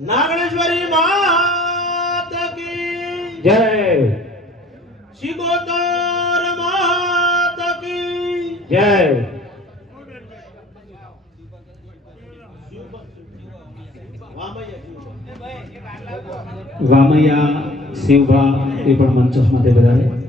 નાગણેશ્વરી માત કી. જય. શિગોતર માત કી. જય. વામૈયા શિવભા એ પણ મંચસ માટે બધાને.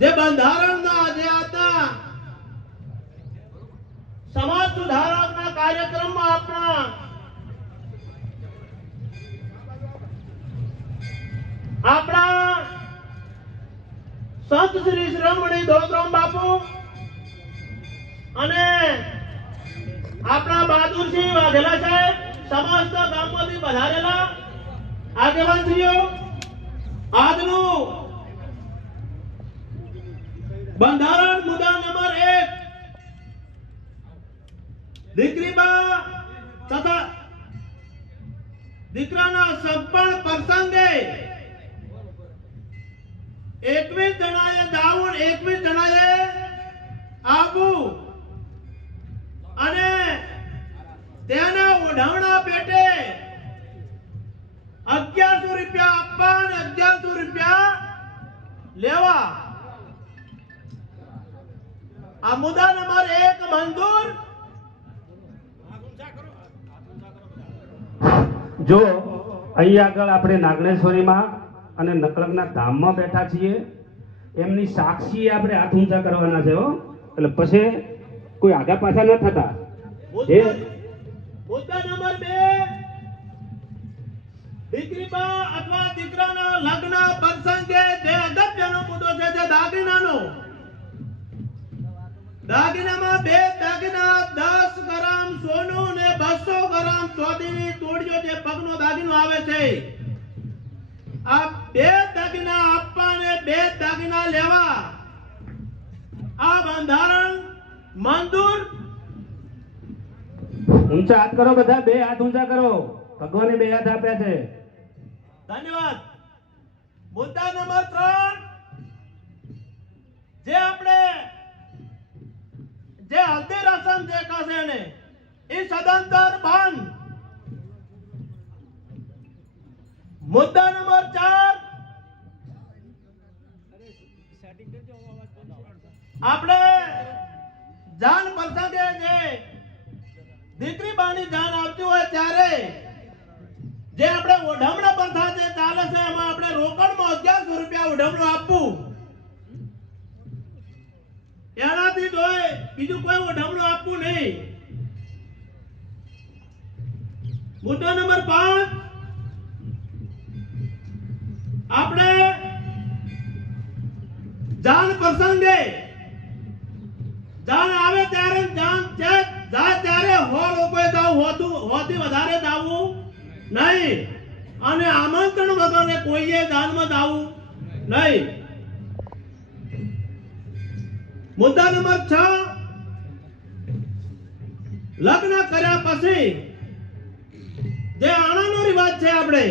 જે બંધારણના જે હતા સમાજ સુધારકના કાર્યક્રમમાં આપણા આપણા સંત શ્રી શ્રમણી દોલતરામ બાપુ અને આપણા બહાદુરસિંહ વાઘેલા સાહેબ, સમસ્ત ગામમાંથી પધારેલા આગેવાનશ્રીઓ, આજનું બંધારણ મુદ્દા નંબર એક. દીકરીબા તથા દીકરાના સગપણ પ્રસંગે એકવીસ જણાએ દાઉન એકવીસ જણાએ આબુ અને તેના ઓઢાવણા પેટે અગિયારસો રૂપિયા આપવા અને અગિયારસો રૂપિયા લેવા. આ મુદ્દા નંબર એક મંજૂર જો અહીં આગળ આપણે નાગણેશ્વરીમાં અને નકલકના ધામમાં બેઠા છીએ એમની સાક્ષી આપણે હાથ ઊંચા કરવાના છે હો. એટલે પછી કોઈ આગા પાછા ન થતા. મુદ્દા નંબર બે. દીકરી બા અથવા દીકરાના લગ્ન પ્રસંગે જે અગત્યનો મુદ્દો છે જે દાગીનાનો. દાગીનામાં બે દાગીના દસ ગ્રામ સોનું ને બસો ગ્રામ ચોદીની તોડીઓ જે પગનો દાગીનો આવે છે. આ બે દાગીના આપવા ને બે દાગીના લેવા. આ બંધારણ મંજૂર? ઊંચા હાથ કરો બધા બે હાથ ઊંચા કરો. ભગવાને બે હાથ આપ્યા છે. ધન્યવાદ. મુદ્દા નંબર ત્રણ. જે આપણે જે હલ્દી રસમ જે કહે એ સદંતર બંધ. મુદ્દા નંબર ચાર. આપણે જાન પ્રસંગે જે દીકરી બાની જાન આવતી હોય ત્યારે જે આપણે ઓઢમણા પ્રથા જે ચાલે છે, એમાં આપણે રોકડમાં અગિયારસો રૂપિયા ઓઢમણું આપવું બીજું કોઈ ઓઢમણું આપવું નહીં. મુદ્દો નંબર પાંચ. આપણે જાન પ્રસંગે જાન આવે ત્યારે જાન છે. જાય ત્યારે હો લોકો દાવ હોતું હોતી વધારે દાવું નહીં. અને આમંત્રણ વગરને કોઈએ દાનમાં દાવું નહીં. મુદ્દા નંબર છ. લગ્ન કર્યા પછી જે આણાનો રિવાજ છે આપણે,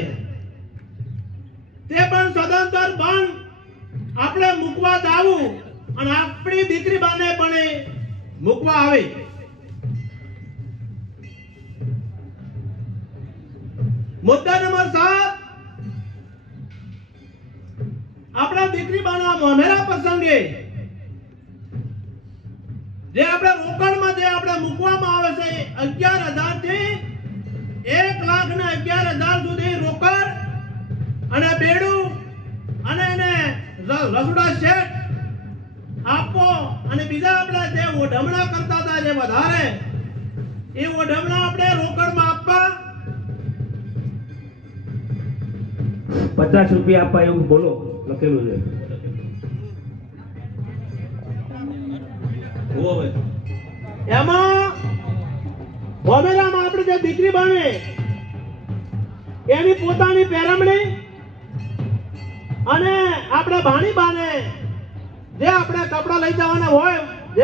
તે પણ સદંતર બંધ આપણે મૂકવા દાવું અને આપણી દીકરી બાને પણ મૂકવા આવે. મુદ્દા નંબર સાત, આપણા દીકરી બાના મોમેરા પ્રસંગે જે આપણે રોકડમાં જે આપણે મૂકવામાં આવે છે અગિયાર હજારથી એક લાખ ને અગિયાર હજાર સુધી રોકડ અને બેડું અને એને રસોડા શેઠ આપો અને બીજા આપણે જે ઓઢમણા કરતા હતા જે વધારે, એ ઓઢમણા આપણે રોકડમાં આપવા. પચાસ રૂપિયા આપવા એવું બોલો, લખેલું છે.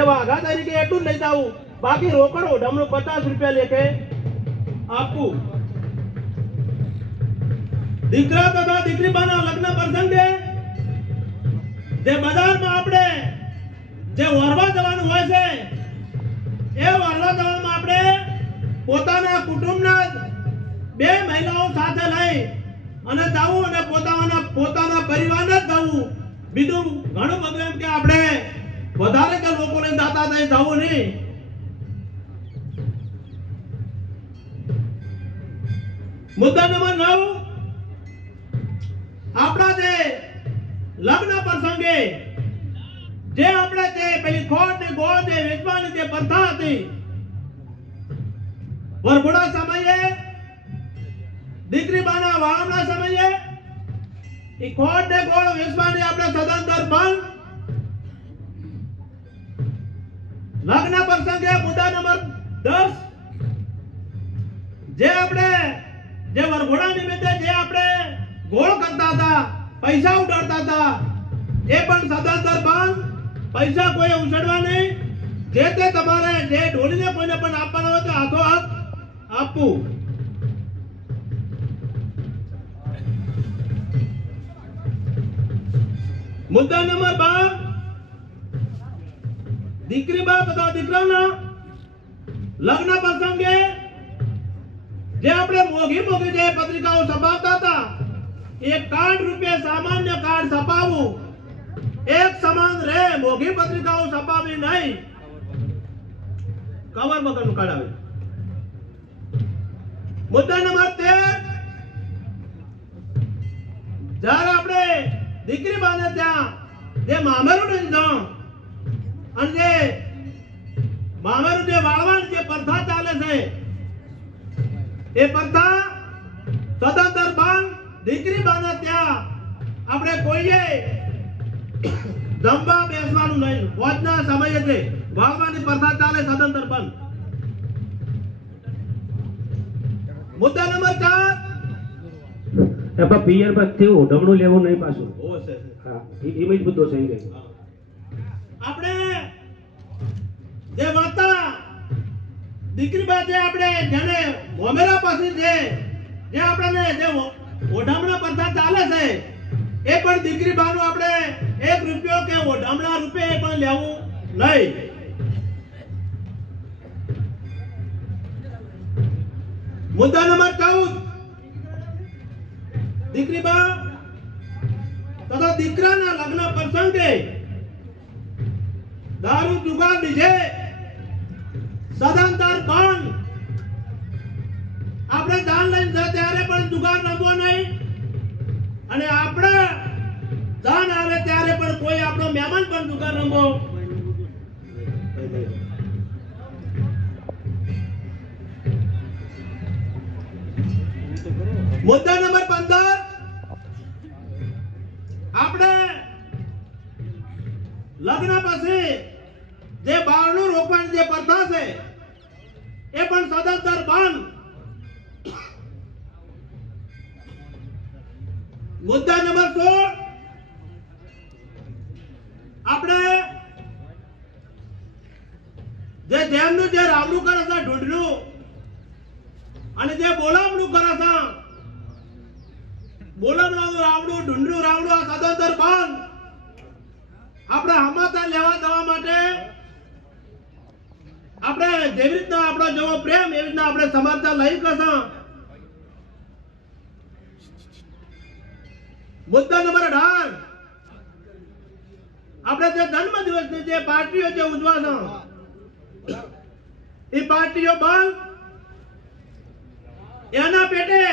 વાઘા તરીકે એટલું જ લઈ જાવું બાકી રોકડ ઓઢમણું પચાસ રૂપિયા લેખે આપવું દીકરા તથા દીકરી બાના લગ્ન પ્રસંગે જે બજારમાં આપણે જે વરવા જવાનું હોય છે, એ વરવા જવામાં આપણે પોતાના કુટુંબના બે મહિલાઓ સાથે લઈ અને જવું અને પોતાના પોતાના પરિવારને જ જવું. બીજું ઘણું બધું એમ કે આપણે વધારે કે લોકોને દાતા થઈ જવું નહીં. મુદ્દા નંબર નવ, આપણા જે લગ્ન પ્રસંગે જે આપણે જે પેલી ખોટ ને ગોળ તે વેચવાની જે પ્રથા હતી, વરઘોડા સમયે દીકરી બાના વાળાના સમયે, એ ખોટ ને ગોળ વેચવાની આપણે સદંતર બંધ લગ્ન પ્રસંગે મુદ્દા નંબર દસ, જે આપણે, જે વરઘોડા નિમિત્તે જે આપણે ગોળ કરતા હતા, પૈસા ઉડાડતા હતા, એ પણ સદંતર બંધ પૈસા કોઈ ઉછળવા નહીં. જે તે તમારે જે ઢોલીને કોઈને પણ આપવાનો હોય તો હાથો હાથ આપવું મુદ્દા નંબર બાર. દીકરી બા તથા દીકરાના લગ્ન પ્રસંગે જે આપણે મોઘી મોઘી જે પત્રિકાઓ છપાવતા હતા એ કાર્ડ રૂપે સામાન્ય કાર્ડ છપાવવું એક સમાન રહે મોઘી પત્રિકાઓ છપાવી નહીં. કવર વગરનું આવે. મુદ્દા નંબર તેર. જ્યારે આપણે દીકરી બાને ત્યાં જે મામેરું ને અને જે મામેરું જે વાળવાની જે પ્રથા ચાલે છે, એ પ્રથા સદંતર બાન દીકરી બાને ત્યાં આપણે કોઈએ જમવા બેસવાનું નહીં. ભોજના સમયે છે વાળવાની પ્રથા ચાલે સદંતર બંધ. મુદ્દા નંબર ચાર. એમાં પિયર પર થયું ઢમણું લેવું નહીં પાછું. હા એમ જ મુદ્દો છે એમ આપણે જે વાર્તા દીકરી જે આપણે જેને મોમેરા પાસે છે જે આપણને જે ઓઢામણા પ્રથા ચાલે છે એ પણ દીકરી બાનું આપણે એક રૂપિયો કે ઓઢામણા રૂપે એ પણ લેવું નહીં. મુદ્દા નંબર ચૌદ. દીકરી બા, તથા દીકરાના લગ્ન પ્રસંગે દારૂ જુગાર ડીજે સદંતર બંધ આપણે દાન લઈને ત્યારે પણ જુગાર રમવો નહીં. અને આપણા દાન આવે ત્યારે પણ કોઈ આપણો મહેમાન પણ દુકાન રમો. મુદ્દા નંબર પંદર. બોલામણું રાવણું ઢૂંઢનું રાવણું આ સદંતર બંધ આપણે હમાતા લેવા જવા માટે આપણે જેવી રીતના આપણો જેવો પ્રેમ એવી રીતના આપણે સમાચાર લઈ કસા મુદ્દા નંબર અઢાર. આપણે જે જન્મ દિવસની જે પાર્ટીઓ જે ઉજવા એ પાર્ટીઓ બંધ એના પેટે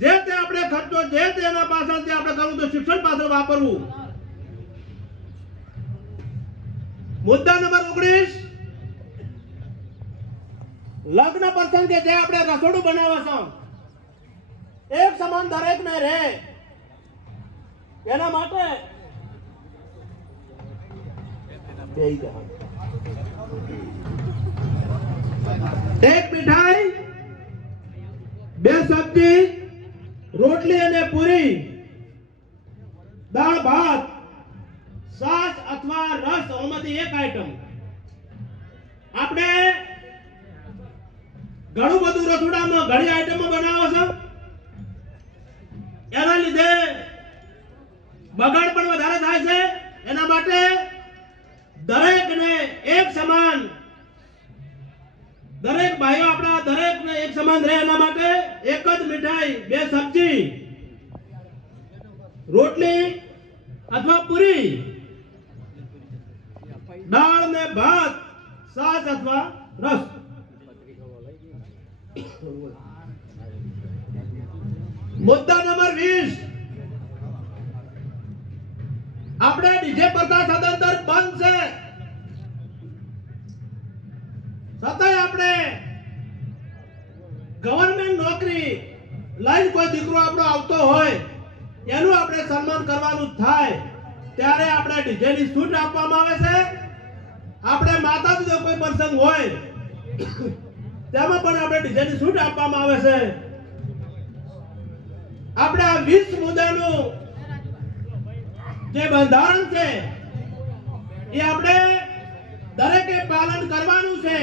જે તે આપણે ખર્ચો, જે તેના પાછળથી આપણે કરવું તો શિક્ષણ પાછળ વાપરવું. મુદ્દા નંબર ઓગણીસ. લગ્ન પ્રસંગે જે આપણે રસોડું બનાવે એક સમાન દરેક ને રહે એના માટે એક મીઠાઈ, બે સબ્જી રોટલી અને પૂરી, દાળ ભાત, સાસ અથવા રસ ઓમાંથી એક આઈટમ આપણે ઘણું બધું રસોડામાં ઘણી આઈટમો બનાવો છો. એના લીધે બગાડ પણ મીઠાઈ બે સબ્જી, રોટલી અથવા પૂરી, દાળ ને ભાત છાશ અથવા રસ. મુદ્દા નંબર 20 આપણે ડીજે પડતા સદંતર બંધ છે. છતાંય આપણે ગવર્મેન્ટ નોકરી લઈને કોઈ દીકરો આપણો આવતો હોય, એનું આપણે સન્માન કરવાનું થાય. ત્યારે આપણે ડીજેની છૂટ આપવામાં આવે છે. આપણે માતા પિતા કોઈ પ્રસંગ હોય, તેમાં પણ આપણે ડીજેની છૂટ આપવામાં આવે છે. આપણે આ વીસ મુદ્દાનું જે બંધારણ છે, એ આપણે દરેકે પાલન કરવાનું છે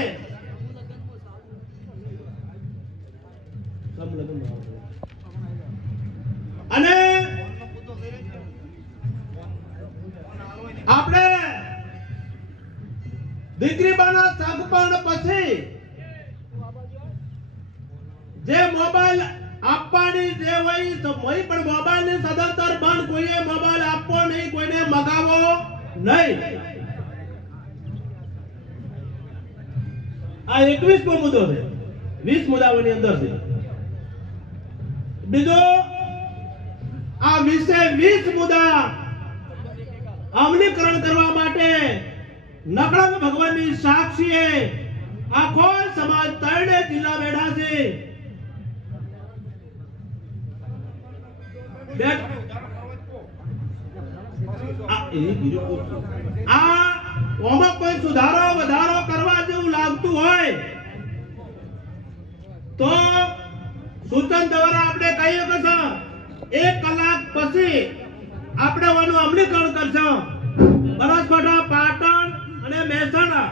અને આપણે દીકરી બાના સગપણ પછી જે મોબાઈલ આપવાની જે હોય તો કોઈ પણ મોબાઈલની સદંતર બંધ કોઈએ મોબાઈલ આપવો નહીં, કોઈને મગાવો નહીં. આ એકવીસમો મુદ્દો છે. વીસ મુદ્દાઓની અંદર છે. બીજો, આ વિશે વીસ મુદ્દા અમલીકરણ કરવા માટે નકળંગ ભગવાનની સાક્ષીએ આખો સમાજ ત્રણે જિલ્લા બેઠા છે. આ કોઈ સુધારો વધારો કરવા જેવું લાગતું હોય તો સૂચન દ્વારા આપણે કહીએ એક કલાક પછી આપણે વાનું અમલીકરણ કરશું? બનાસકાંઠા, પાટણ અને મહેસાણા.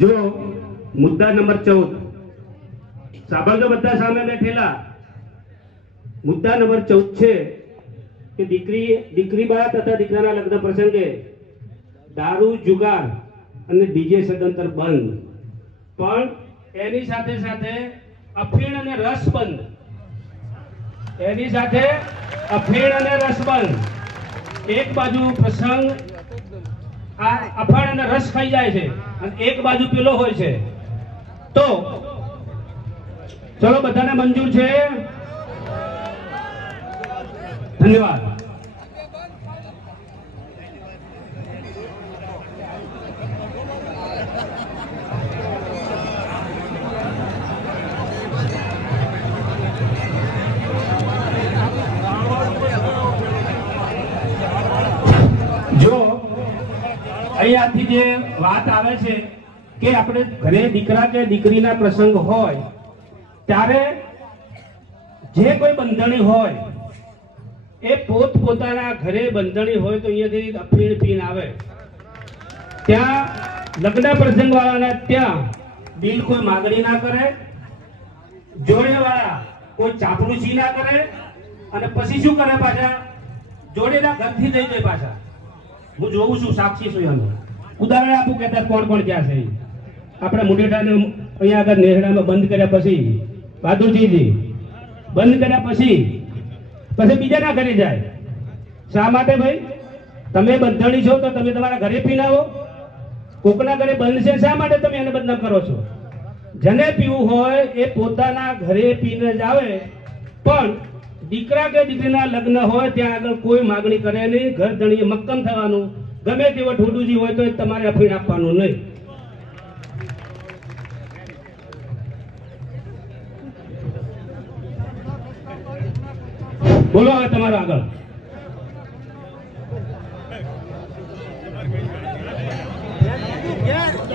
જો મુદ્દા નંબર ચૌદ. સાંભળજો બધા સામે બેઠેલા મુદ્દા નંબર ચૌદ છે કે દીકરી દીકરી બાળ તથા દીકરાના લગ્ન પ્રસંગે દારૂ, જુગાર અને ડીજે સદંતર બંધ. પણ એની સાથે સાથે અફીણ અને રસ બંધ. એની સાથે અફીણ અને રસ એક બાજુ પ્રસંગ, આ અફાણ અને રસ ખાઈ જાય છે અને એક બાજુ પેલો હોય છે. તો, ચલો બધાને મંજૂર છે. ધન્યવાદ. અહીંયાથી જે વાત આવે છે કે આપણે ઘરે દીકરા કે દીકરીના પ્રસંગ હોય, ત્યારે જે કોઈ બંધણી હોય, એ પોત પોતાના ઘરે બંધણી હોય તો અહીંયાથી અફીણ પીણ આવે. ત્યાં લગ્ન પ્રસંગ વાળાના ત્યાં બિલ કોઈ માગણી ના કરે જોડે વાળા કોઈ ચાપડું ના કરે, અને પછી શું કરે પાછા? જોડેના ઘરથી જઈ જાય પાછા. હું જોઉં છું, સાક્ષી છું એનું. ઉદાહરણ આપું કહેતા કોણ કોણ ક્યાં છે? આપણે મુંડેટાને અહીંયા આગળ નેહડામાં બંધ કર્યા પછી, બહાદુરજીજી, બંધ કર્યા પછી પછી બીજાના ઘરે જાય. શા માટે ભાઈ? તમે બંધણી છો તો તમે તમારા ઘરે પીને આવો કોકના ઘરે બંધ છે, શા માટે તમે એને બદનામ કરો છો? જેને પીવું હોય એ પોતાના ઘરે પીને જ આવે, પણ દીકરા કે દીકરીના લગ્ન હોય ત્યાં આગળ કોઈ માગણી કરે નહીં. ઘર ધણીએ મક્કમ થવાનું. ગમે તેવો ઠોડુજી હોય તો તમારે અફીણ આપવાનું નહીં. બોલો હવે તમારો આગળ.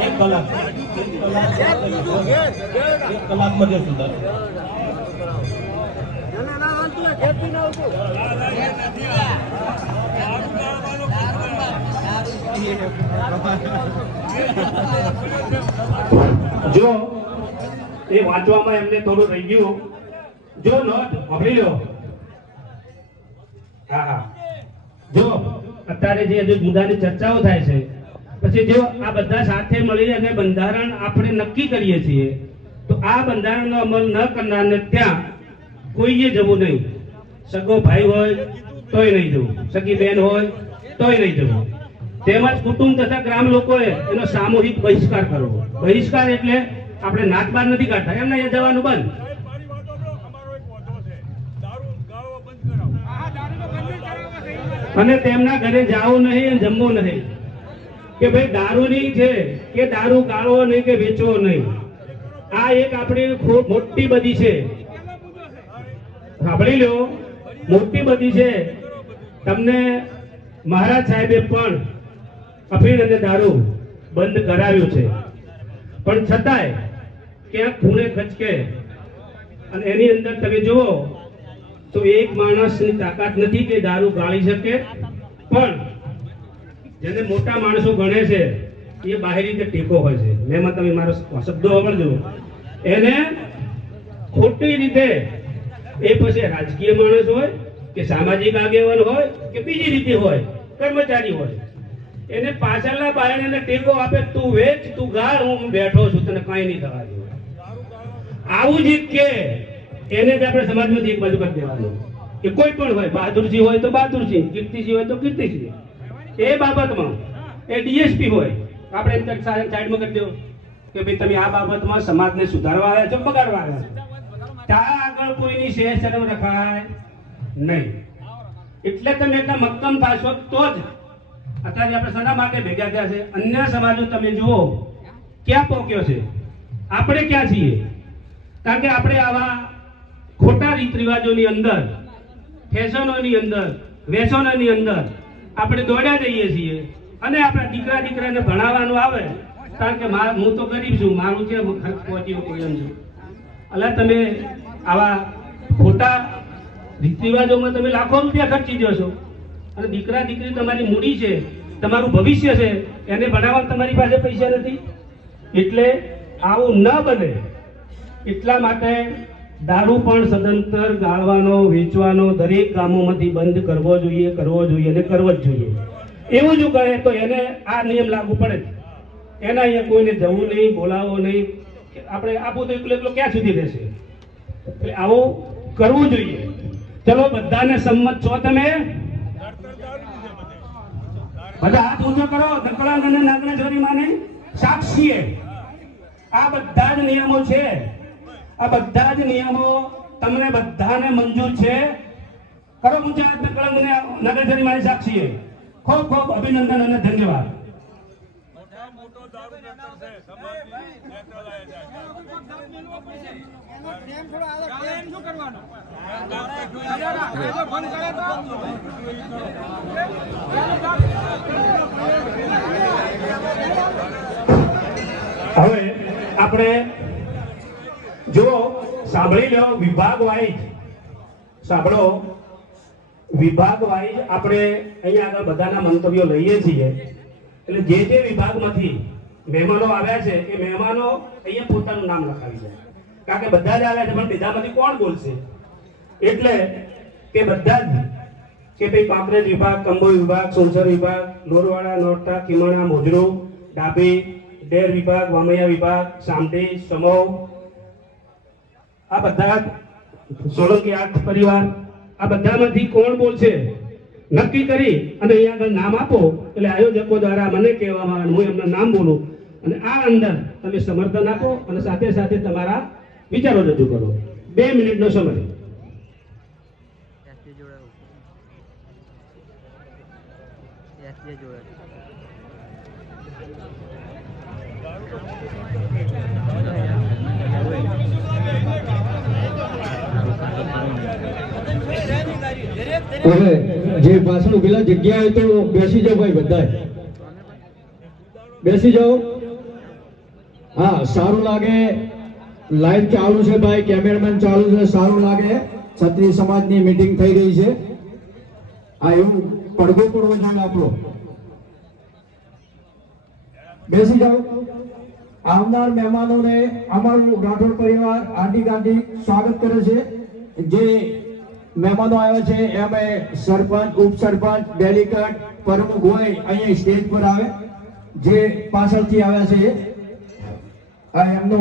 એક કલાક. એક કલાકમાં જો એ વાંચવામાં એમને થોડું રહી ગયું. જો નોટ વાપરી લો. હા હા. જો અત્યારે જે હજુ જુદાની ચર્ચાઓ થાય છે, પછી જો આ બધા સાથે મળીને અને બંધારણ આપણે નક્કી કરીએ છીએ, તો આ બંધારણનો અમલ ન કરનારને ત્યાં કોઈએ જવું નહીં. સગો ભાઈ હોય, તોય નહીં જવું. સગી બેન હોય, તોય નહીં જવું. તેમજ કુટુંબ તથા ગ્રામ લોકોએ એનો સામૂહિક બહિષ્કાર કરવો. બહિષ્કાર એટલે આપણે નાક બાર નથી કાઢતા. એમને અહીંયા જવાનું બંધ. અને તેમના ઘરે જાવું નહીં અને જમવો નહીં. કે ભાઈ દારૂની છે કે દારૂ ગાળવો નહીં કે વેચવો નહીં. આ એક આપણી મોટી બધી છે. સાંભળી લો મોટી બધી છે. તમને મહારાજ સાહેબે પણ અફીણ અને દારૂ બંધ કરાવ્યું છે. પણ છતાંય ક્યાંક ખૂણે ખચકે અને એની અંદર તમે જુઓ તો એક માણસની તાકાત નથી કે દારૂ ગાળી શકે, પણ જેને મોટા માણસો ગણે છે, એ બાહેર રીતે ટેકો હોય છે. મેં તમે મારો શબ્દો સાંભળજો. એને ખોટી રીતે એ પછી રાજકીય માણસ હોય કે સામાજિક આગેવાન હોય કે બીજી રીતે હોય, કર્મચારી હોય. એને પાછળના બાયણને ટેકો આપે, તું વેચ, તું ગાળ, હું બેઠો છું, તને કાંઈ નહીં થવા દેવું. આવું જ કે એને જ આપણે સમાજમાંથી એક બાજુ કરી દેવાનું. કે કોઈ પણ હોય, બહાદુરજી હોય તો બહાદુરજી, કીર્તિજી હોય તો કીર્તિજી. એ બાબતમાં, એ ડીએસપી હોય, આપણે એમ સાઈડમાં કરી દેવું કે ભાઈ, તમે આ બાબતમાં સમાજને સુધારવા આવ્યા છો, બગાડવા આવ્યા છો. ત્યાં આગળ કોઈની શેર શરમ રખાય નહીં. એટલે તમે એટલા મક્કમ થશો તો જ અત્યારે આપણે સના માટે ભેગા થયા છે. અન્ય સમાજો તમે જુઓ, ક્યાં પહોંચ્યો છે? આપણે ક્યાં છીએ? કારણ કે આપણે આવા ખોટા રીત રિવાજોની અંદર, ફેશનોની અંદર વેસનોની અંદર આપણે દોડ્યા જઈએ છીએ. અને આપણા દીકરા દીકરાને ભણાવવાનું આવે, કારણ કે હું તો ગરીબ છું, મારું છે ખર્ચ પહોંચ્યો કોઈ છું. એટલે તમે આવા ખોટા રીત રિવાજોમાં તમે લાખો રૂપિયા ખર્ચી દો છો. અને દીકરા દીકરી તમારી મૂડી છે, તમારું ભવિષ્ય છે, એને બનાવવા તમારી પાસે પૈસા નથી. એટલે આવું ન બને. એટલા માટે દારૂ પણ સદંતર ગાળવાનો, વેચવાનો દરેક ગામોમાંથી બંધ કરવો જોઈએ કરવો જોઈએ અને કરવો જ જોઈએ. એવું જો કહે તો એને આ નિયમ લાગુ પડે. એના અહીંયા કોઈને જવું નહીં બોલાવો નહીં. આપણે આપો તો એકલો એકલો ક્યાં સુધી રહેશે? એટલે આવું કરવું જોઈએ. ચલો, બધાને સંમત છો તમે? બધા હાથ ઊંચો કરો. નકળાંગ અને નાગણેશ્વરી માને સાક્ષીએ. આ બધા જ નિયમો છે. આ બધા જ નિયમો તમને બધાને મંજૂર છે. કરો ઊંચા હાથ નકળાંગ અને નાગણેશ્વરી માને સાક્ષીએ. ખૂબ ખૂબ અભિનંદન અને ધન્યવાદ. હવે આપણે જો સાંભળી લો વિભાગ વાઇઝ. સાંભળો. વિભાગ વાઇઝ આપણે અહીંયા આગળ બધાના મંતવ્યો લઈએ છીએ. એટલે જે જે વિભાગમાંથી મહેમાનો આવ્યા છે, એ મહેમાનો અહીંયા પોતાનું નામ લખાવી જાય કારણ કે બધા જ આવ્યા છે, પણ બીજામાંથી કોણ બોલશે? એટલે કે બધા જ કે ભાઈ પાપરેજ વિભાગ કંબોઈ વિભાગ સોનસર વિભાગ લોરવાડા નોરતા કિમાણા મોજરો ડાબી ડેર વિભાગ, વામૈયા વિભાગ સામડી સમો, આ બધા સોલંકી આઠ પરિવાર, આ બધામાંથી કોણ બોલશે? નક્કી કરી અને અહીંયા આગળ નામ આપો. એટલે આયોજકો દ્વારા મને કહેવામાં આવે હું એમનું નામ બોલું. અને આ અંદર તમે સમર્થન આપો અને સાથે સાથે તમારા વિચારો રજૂ કરો. બે મિનિટનો સમય. જે પાછળ ઉભેલા જગ્યાએ તો બેસી જાઓ ભાઈ બધા બેસી જાઓ. હા, સારું લાગે. લાઈવ ચાલુ છે ભાઈ કેમેરામેન ચાલુ છે, સારું લાગે. ક્ષત્રિય સમાજની મીટિંગ થઈ રહી છે. આ એવું પડઘો પડવો જોઈએ આપણો. બેસી જાઓ. આવનાર મહેમાનોને અમારું રાઠોડ પરિવાર આંટી ગાંધી સ્વાગત કરે છે. જે મહેમાનો આવ્યા છે, એમ સરપંચ ઉપસરપંચ ડેલીકટ પ્રમુખ હોય, અહીંયા સ્ટેજ પર આવે. જે પાછળથી આવ્યા છે. આ એમનો